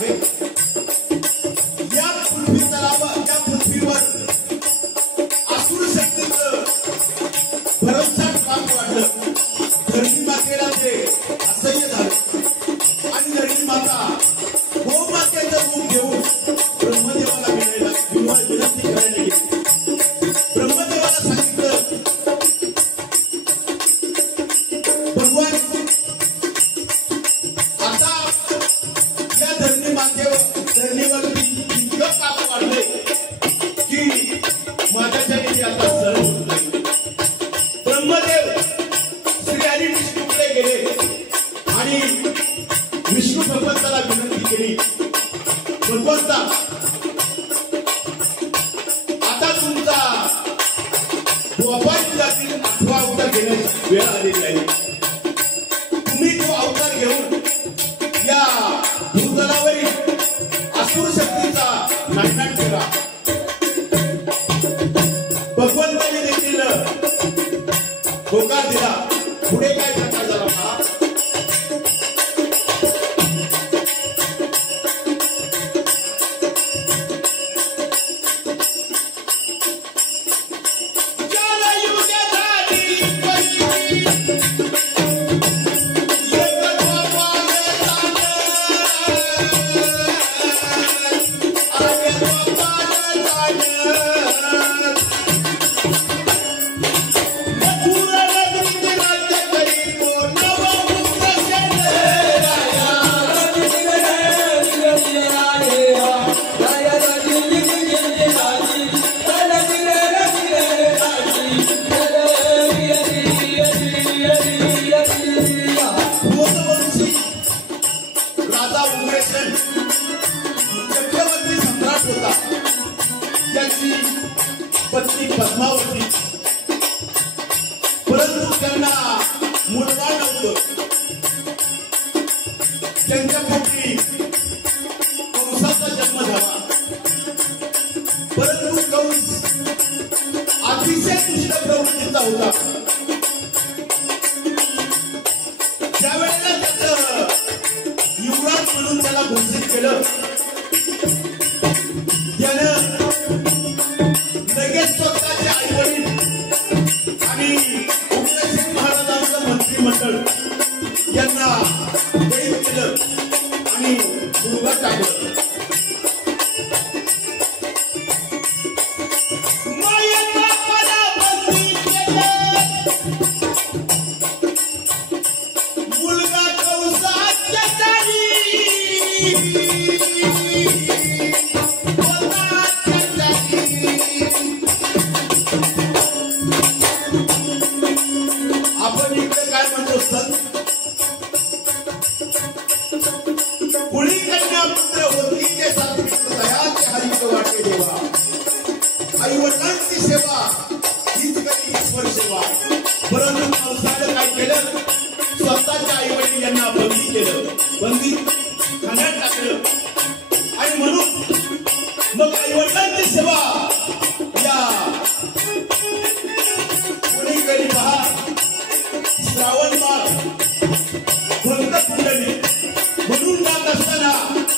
आहे. या पृथ्वीवर असुर शक्तीचं भरमसाठ पाप वाढलं. धरणी मातेला ते असह्य झालं आणि धरणी माता गोमातेचं रूप घेऊन ब्रह्मदेवाला विनंती करायला गेली. ब्रह्मदेवाला सांगितलं, भगवान आता या धरणीवरती इतकं पाप वाढलंय की माझ्यासाठी आता सरळ होत नाही. ब्रह्मदेव श्री हरी विष्णूकडे गेले आणि विष्णू भगवंताला विनंती केली, भगवंता आता तुमचा द्वापार युगातील 8वा अवतार घेण्याची वेळ आलेली आहे. तुम्ही तो अवतार घेऊन या भूतलावरील असुर शक्तीचा नायनाट करा. भगवंताने देखील होकार दिला. पुढे काय प्रकार झाला पहा. चक्रवर्ती सम्राट होता. त्याची पत्नी पद्मावती, परंतु त्यांना मुलगा नव्हतं. त्यांच्या पोटी कंसाचा जन्म झाला. परंतु कंस अतिशय दुष्ट प्रवृत्तीचा होता. ज्यावेळेला त्याचं युवराज म्हणून त्याला घोषित केलं, त्यानं लगेच स्वतःचे आईवडील आणि उग्रसेन महाराजांचं मंत्रिमंडळ यांना कैद केलं आणि तुरुंगात टाकलं. मुलगा कंसाच्या आपण इकडे काय म्हणतो सर, कुळी कन्या पुत्र होती ते सात्विक दयाचे हरित वाटे देवा. आई वडिलांची सेवा हीच कधी ईश्वर सेवा. परंतु कंसाने काय केलं, स्वतःच्या आई वडील यांना बंदी केलं, बंदी खाण्यात टाकलं. आणि म्हणून मग आई वडिलांची सेवा या कोणी कधी पहा. श्रावण मास भक्त पुंडली म्हणून जात असताना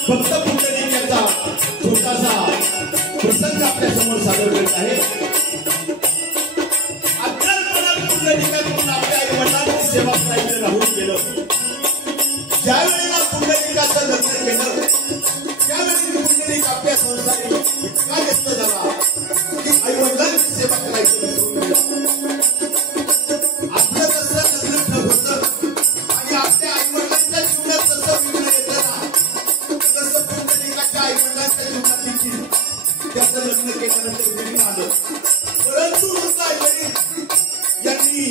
भक्त पुंडली याचा छोटासा प्रसंग आपल्या समोर सादर करत आहे. अज्ञानपणात पुंडलिकातून आपल्या आई वडिलांची सेवा करायचं राहून गेलं. ज्या वेळेला पुंडलिकाचं लग्न केलं त्यावेळी पुंडलिक आपल्या संसारी इतका व्यस्त झाला की आई वडिलांची सेवा करायचं विसरून गेला. आपलं कसं लग्न होतं आणि आपल्या आई वडिलांच्या जीवनात कसं विघ्न येतं ना, तसं पुंडलिकाच्या आई वडिलांच्या जीवनात देखील त्याचं लग्न केल्यानंतर विघ्न आलं. परंतु आई वडील यांनी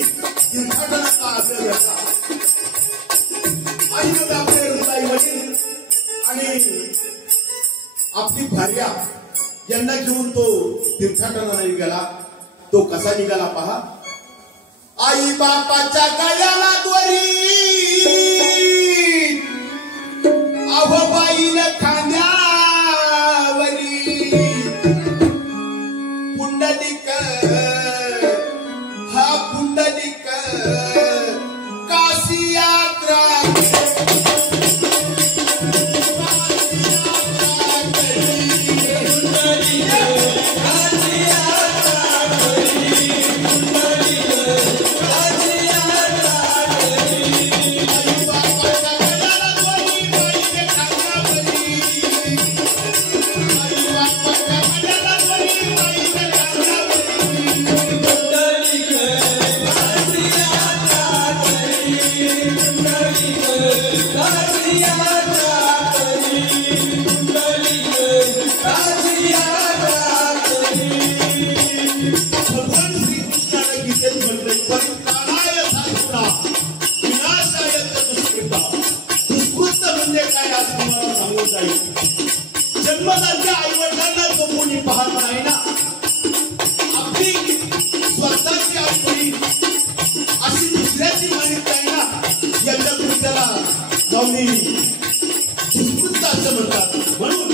तीर्थाटनाचा आग्रह घेतला आणि मग आपले आई वडील आणि आपली भार्या यांना घेऊन तो तीर्थाटनाला निघाला. तो कसा निघाला पहा. आई बापाच्या गळ्याला दोरी, अहोबाईला खांद्यावरी, पुंडलिक हा पुंडलिक काशी यात्रा नाही. जन्मदात्या आई वडिलांना जो कोणी पाहत नाही ना, आपली स्वतःची आई अशी दुसऱ्याची मानित नाही ना, याच्यातून त्याला गावणी दुष्कृत्य असं म्हणतात. म्हणून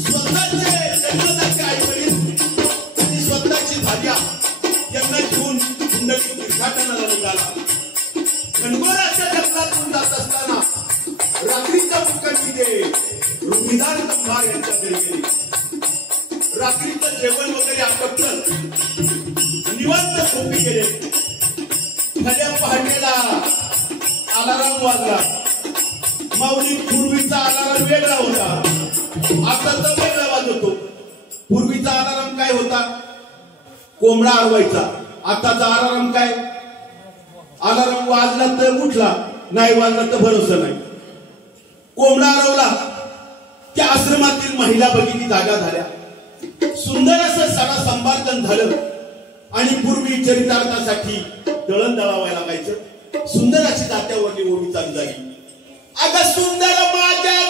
स्वतःचे जन्मदाते आई वडील आणि स्वतःची भार्या यांना घेऊन पुंडलिक भिक्षाटनाला निघाला. गणगोराच्या जंगलातून जात असताना रात्रीच्या मुक्कामी रुमिदार कंभार यांच्या घरी गेली. रात्रीचं जेवण वगैरे आटोपलं, निवांत झोपी गेले. खऱ्या पहाटेला अलाराम वाजला. माऊली पूर्वीचा अलाराम वेगळा होता, आताचा वेगळा वाजवतो. पूर्वीचा अलाराम काय होता? कोंबडा आरवायचा. आताचा अलाराम काय? अलाराम वाजला तर उठला, नाही वाजला तर भरोसा नाही. कोंबडा आरवला त्या आश्रमातील महिला भगिनी जागा झाल्या. सुंदर असं सडा संभाषण झालं आणि पूर्वी चरितार्थासाठी दळण दळावायला लागायचं. सुंदर अशी जात्यावरली ओवी चालू झाली. अगं सुंदर माझ्या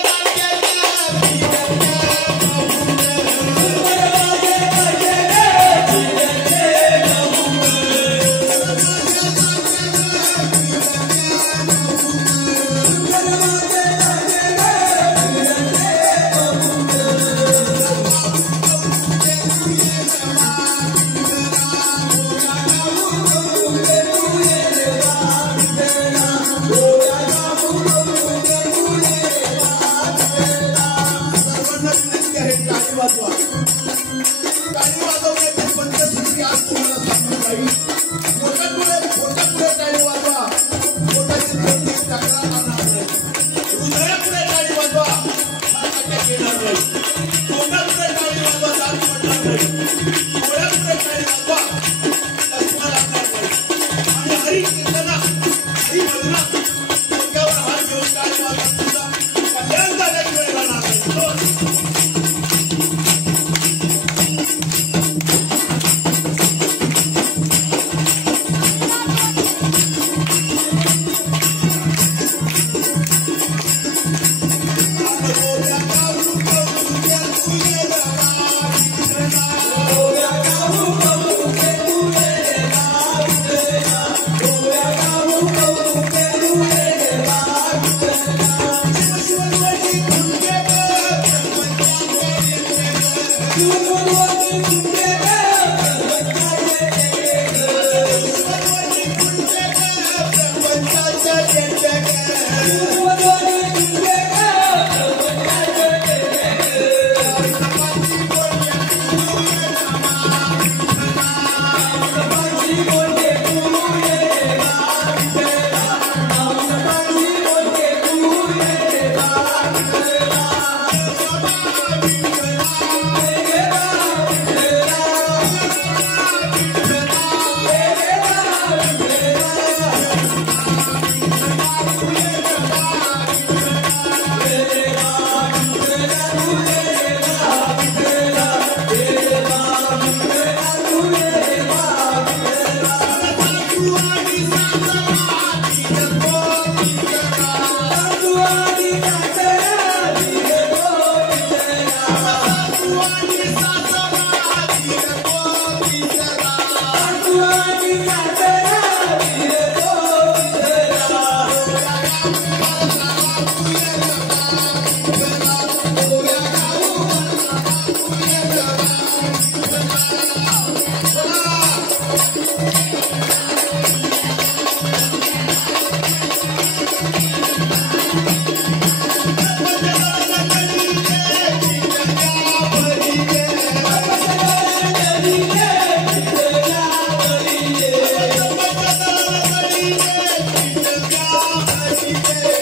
Hey!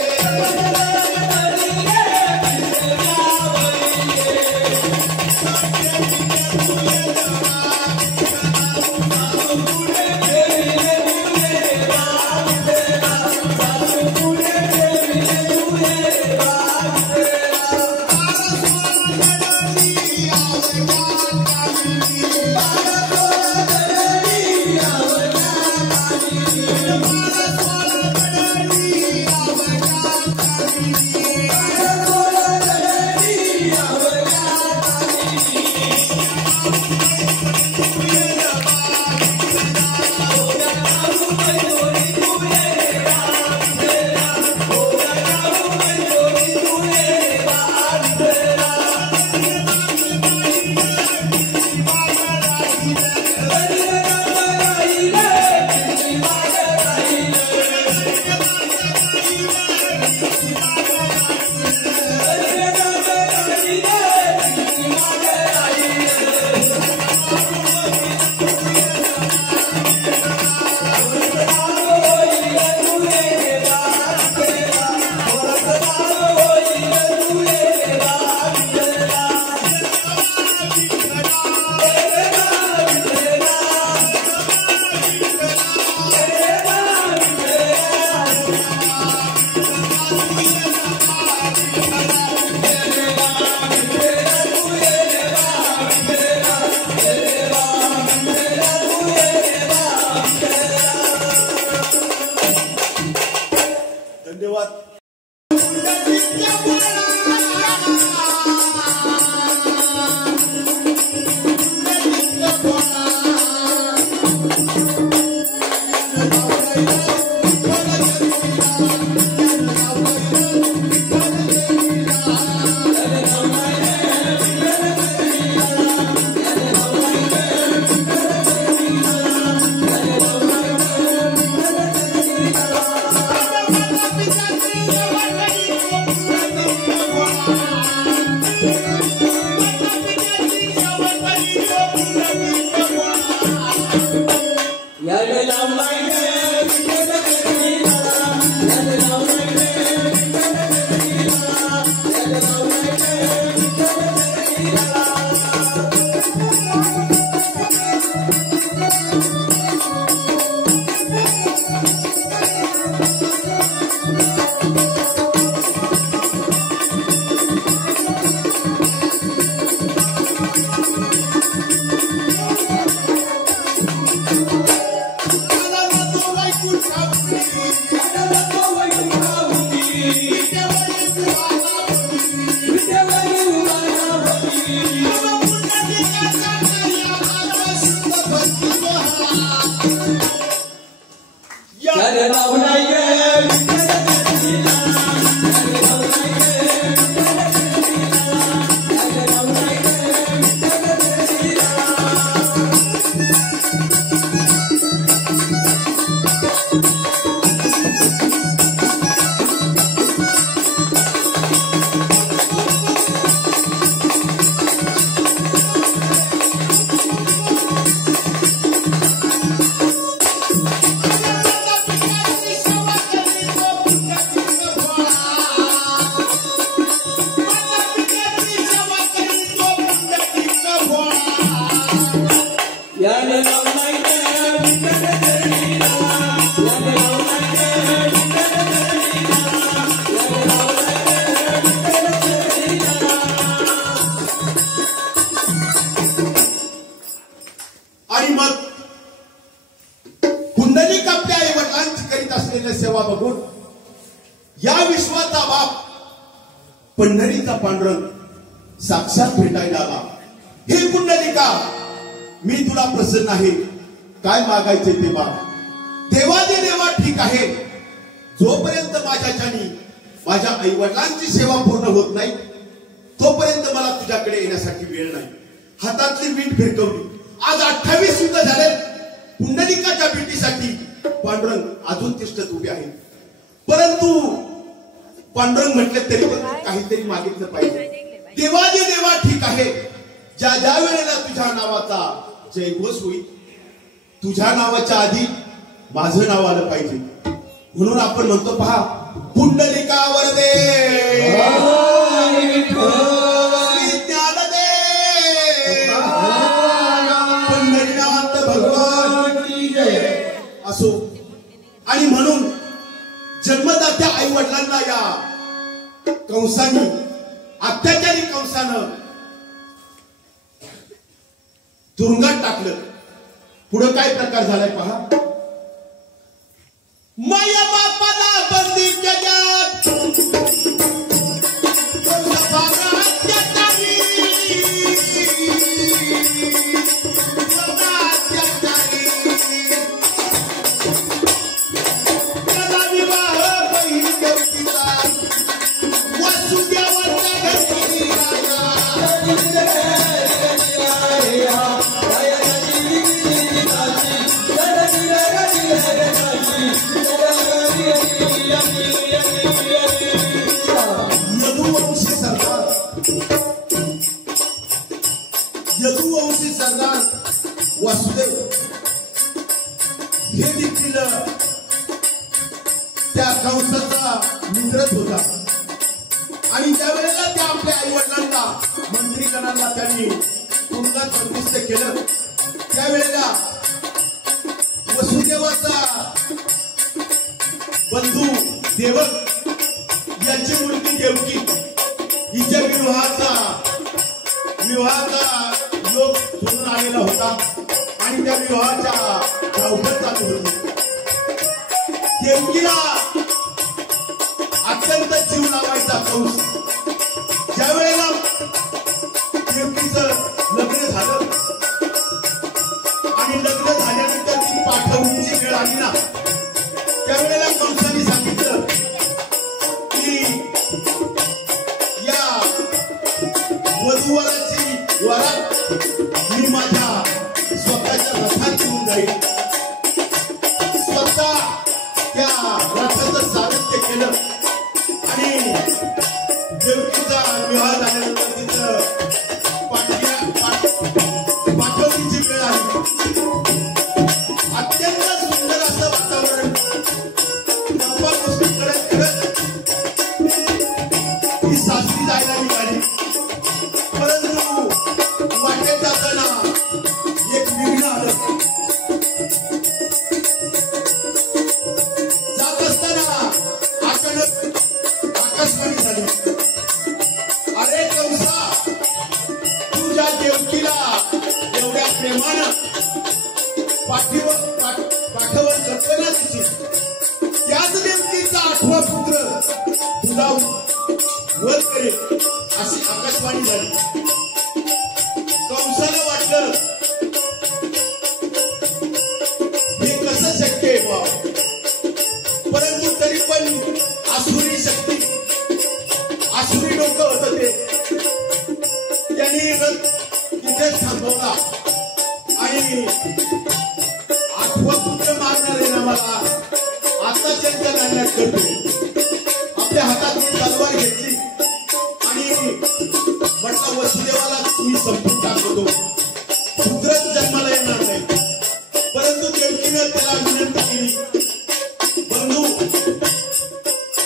धन्यवाद. आणि मग पुंडलिक आपल्या आई वडिलांची करीत असलेल्या सेवा बघून या विश्वाचा बाप पंढरीचा पांडुरंग साक्षात भेटायला आला. हे पुंडलिका, मी तुला प्रसन्न आहे, काय मागायचे ते माग. देवादी देवा ठीक आहे, जोपर्यंत माझ्याच्यानी माझ्या आई वडिलांची सेवा पूर्ण होत नाही तोपर्यंत मला तुझ्याकडे येण्यासाठी वेळ नाही. हातातली मीठ फिरकवली. आज 28 युद्ध झाले. पुंडलिकाच्या भेटीसाठी पांडुरंग अजून तिष्ठत उभे आहे. परंतु पांडुरंग म्हटले तरी पण काहीतरी मागितलं पाहिजे. देवादी देवा ठीक आहे, ज्या ज्या वेळेला तुझ्या नावाचा जयघोष होईल तुझ्या नावाच्या आधी माझं नाव आलं पाहिजे. म्हणून आपण म्हणतो पहा, पुंडलिका वरदे पंढरीनाथ भगवान असो. आणि म्हणून जन्मदात्या आई वडिलांना या कंसानी, अत्याचारी कंसानं तुरुंगात टाकलं. पुढे काय प्रकार झालाय पहा. माया बापाला बंदी जगात यदुवंशी सरदार वासुदेव हे देखील त्या कंसाचा मित्रच होता. आणि त्यावेळेला त्या आपल्या आई वडिलांना, मंत्रीगणांना त्यांनी तुरुंगात बंदिस्त केलं. त्यावेळेला वसुदेवाचा बंधू देवक यांची मुलगी देवकी हिच्या विवाहाचा योग सोडून आलेला होता. आणि त्या विवाहाच्या धावपळ चालू होती. देवकीला कंस ज्या वेळेला देवकीचं लग्न झालं आणि लग्न झाल्यानंतर ती पाठवणीची वेळ आली ना, त्यावेळेला कंसाने सांगितलं की या वधूवराची वरात मी माझ्या स्वतःच्या रथात घेऊन जाईल. स्वतः त्या रथाचं सारथ्य केलं आणि देवकीचा विवाह झाल्यानंतर तिचं पाठवणीची वेळ आली. अत्यंत सुंदर असं वातावरण गप्पा गोष्टी करत करत ती सासरी जायला निघाली. परंतु वाटेत जाताना एक विघ्न आलं. जात असताना अचानक आकाशवाणी झाली, अरे कंसा, तुझ्या देवकीला एवढ्या प्रेमानं पाठवण करते ना तिची, त्याच देवकीचा 8वा पुत्र तुला वध करेल अशी आकाशवाणी झाली. कंसाला वाटलं हे कसं शक्य आहे बा, परंतु तरी पण आसुरी शक्ती, आसुरी डोकं होतं ते, त्यांनी तिथेच थांबवला आणि 8वं पुत्र मारणार आहे ना मला, आता त्यांचा नाटक करतो. आपल्या हातात तलवार घेतली आणि म्हटलं वसुदेवाला मी संपून टाकतो, पुत्रच जन्माला येणार नाही. परंतु देवकीने त्याला विनंती केली, बंधू,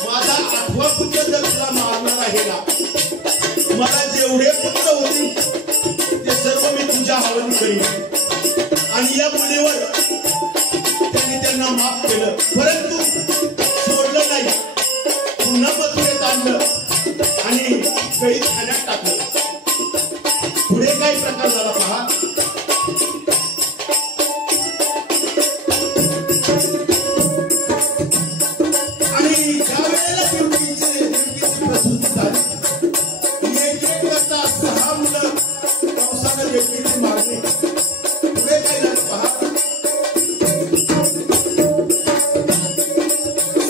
माझा 8वा पुत्र जर तुला मारणार आहे ना, मला जेवढे पुत्र होतील ते सर्व मी तुझ्या हवाली करीन. आणि या मुलीवर त्यांनी त्यांना माफ केलं, परंतु सोडलं नाही. पुन्हा मथुरेत आणलं आणि कैद खाण्यात टाकलं. पुढे काय प्रकार झाला पहा. आणि ज्या वेळेला देवकीची प्रसूती झाली, एक एक करता 6 मुलं कंसानं देवकीची मारली. पुढे काय झालं पहा.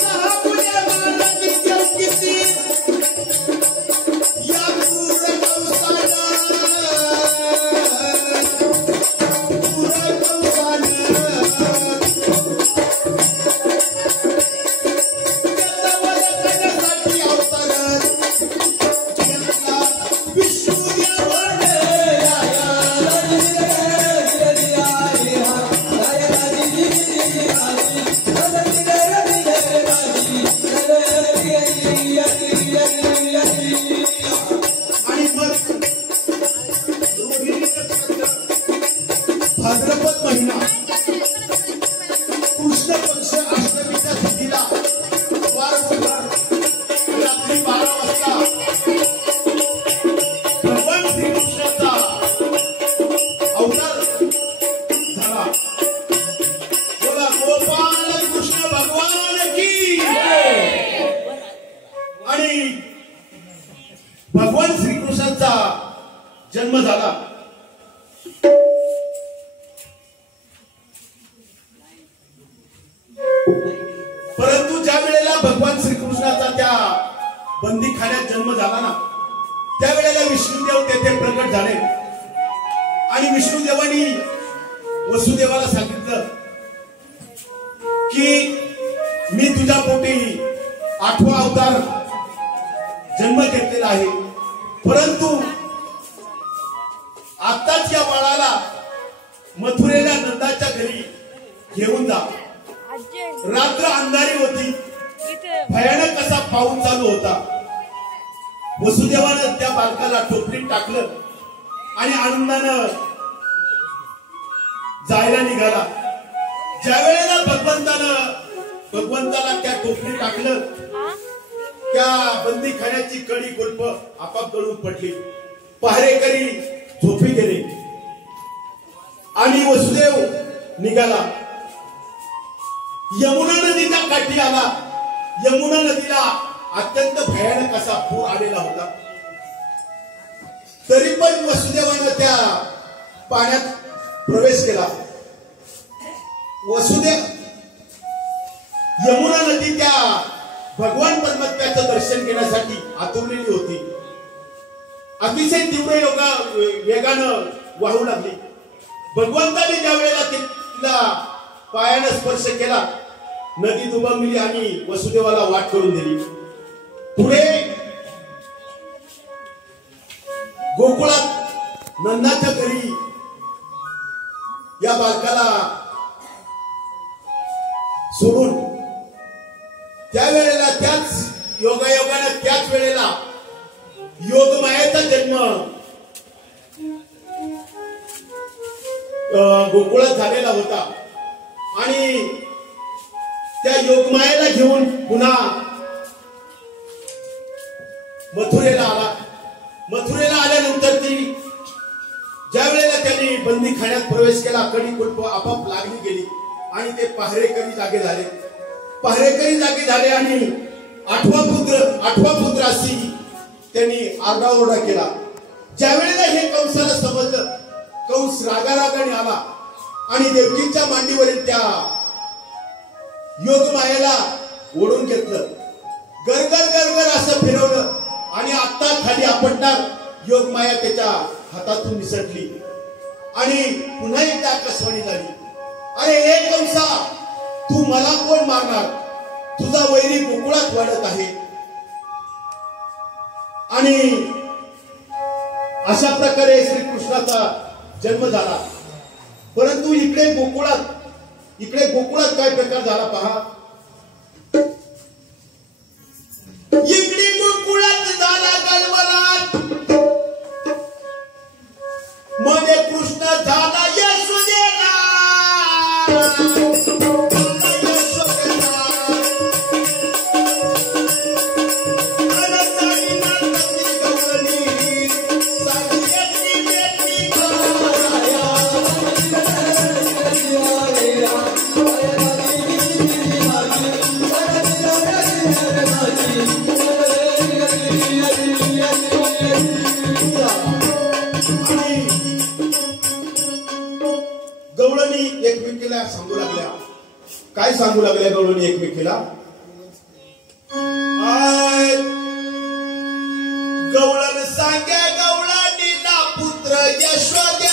6 मुले मारली देवकीची, या क्रूर कंसानं, क्रूर कंसानं भाद्रपद महिना कृष्ण पक्ष अष्टमीच्या तिथीला वार बुधवार रात्री 12 वाजता भगवान श्रीकृष्णाचा अवतार झाला. बोला गोपाल कृष्ण भगवान की. आणि भगवान श्रीकृष्णाचा जन्म झाला. परंतु ज्या वेळेला भगवान श्रीकृष्णाचा त्या बंदीखान्यात जन्म झाला ना, त्यावेळेला विष्णुदेव तेथे प्रकट झाले आणि विष्णुदेवानी वसुदेवाला सांगितलं की मी तुझ्या पोटी 8वा अवतार जन्म घेतलेला आहे, परंतु आताच या बाळाला मथुरेला नंदाच्या घरी घेऊन जा. रात्र अंधारी होती, भयानक असा पाऊस चालू होता. वसुदेवानं त्या बालकाला टोपलीत टाकलं आणि आनंदानं जायला निघाला. ज्या वेळेला भगवंताला त्या टोपलीत टाकलं, त्या बंदीखान्याची कडी कुलप आपाप गळून पडली. पहारेकरी झोपी गेले आणि वसुदेव निघाला. यमुना नदीच्या काठी आला. यमुना नदीला अत्यंत भयानक असा पूर आलेला होता. तरी पण वसुदेवानं त्या पाण्यात प्रवेश केला. वसुदेव यमुना नदी त्या भगवान परमात्म्याचं दर्शन घेण्यासाठी आतुरलेली होती. अतिशय तीव्र वेगानं वाहू लागली. भगवंताने ज्या वेळेला तिला पायानं स्पर्श केला, नदी दुबंगली आणि वसुदेवाला वाट करून दिली. पुढे गोकुळात नंदाच्या घरी या बालकाला सोडून त्यावेळेला त्याच योगायोगाने त्याच वेळेला योगमायेचा जन्म गोकुळात झालेला होता. आणि त्या योगमायेला घेऊन पुन्हा मथुरेला आला. मथुरेला आल्यानंतर ती ज्या वेळेला त्यांनी बंदीखान्यात प्रवेश केला, कडी कुलप आपाप लागली गेली आणि ते पहारेकरी जागे झाले. पहारेकरी जागे झाले आणि आठवा पुत्र अशी त्यांनी आरडाओरडा केला. ज्या वेळेला हे कंसाला समजलं, कंस रागारागाने आला आणि देवकीच्या मांडीवरील त्या योगमायेला ओढून घेतलं. गरगर गरगर असं फिरवलं आणि आत्ता खाली आपटणार योगमाया त्याच्या हातातून निसटली आणि पुन्हा एकदा आकाशवाणी झाली. अरे हे कंसा, तू मला कोण मारणार? तुझा वैरी गोकुळात वाढत आहे. आणि अशा प्रकारे श्रीकृष्णाचा जन्म झाला. परंतु इकडे गोकुळात काय प्रकार झाला पहा. इकडे गोकुळात झाला गलबलाट, मध्ये कृष्ण झाला यशोदेना. गवळणी एकमेकीला सांगू लागल्या. काय सांगू लागल्या गवळणी एकमेकीला? गवळण सांगे गवळणीला पुत्र यशोद्याला.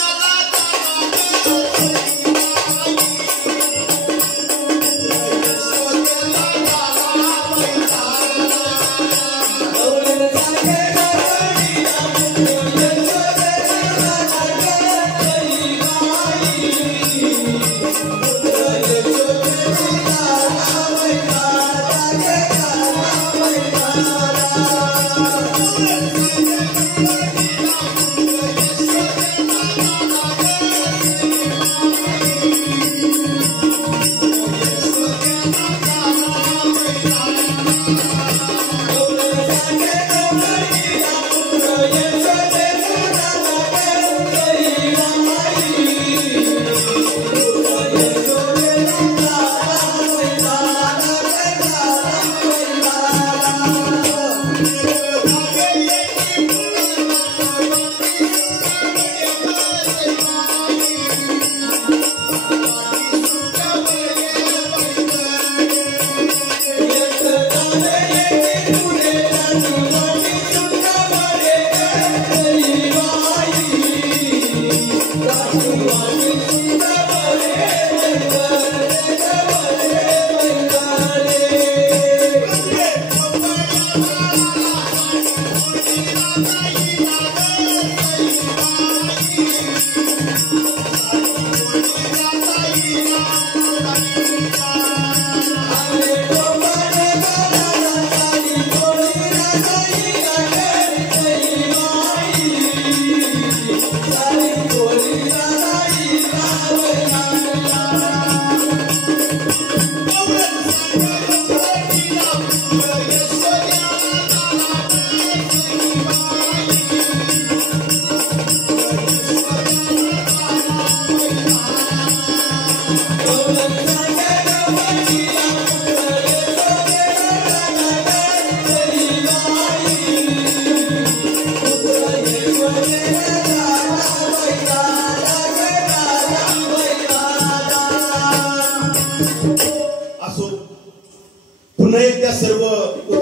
पुढे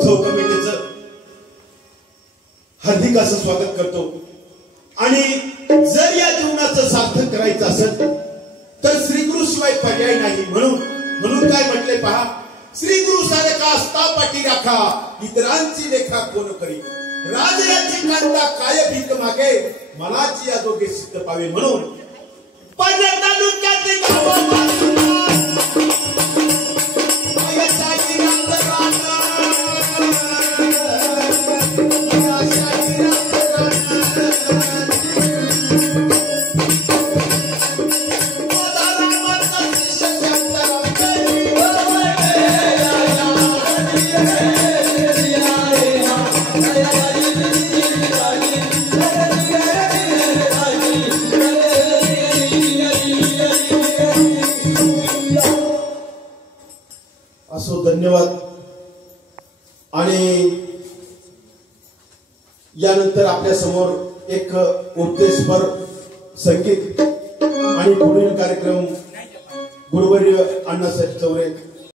उत्सव कमिटीचं हार्दिक असं स्वागत करतो। आणि जर या जीवनाचं सार्थक करायचं असेल तर श्रीगुरु शिवाय पर्याय नाही। म्हणून काय म्हटले पहा, श्रीगुरु सारखा असता पाठी राखा, इतरांची लेखा कोण करी, राजयाची कांता काय भीक मागे, मलाची आजोगे सिद्ध पावे। म्हणून पालघर तालुक्यातील असो धन्यवाद। आणि यानंतर आपल्या समोर एक उपदेशपर संगीत आणि पुढील कार्यक्रम गुरुवर्य अण्णासाहेब चौरे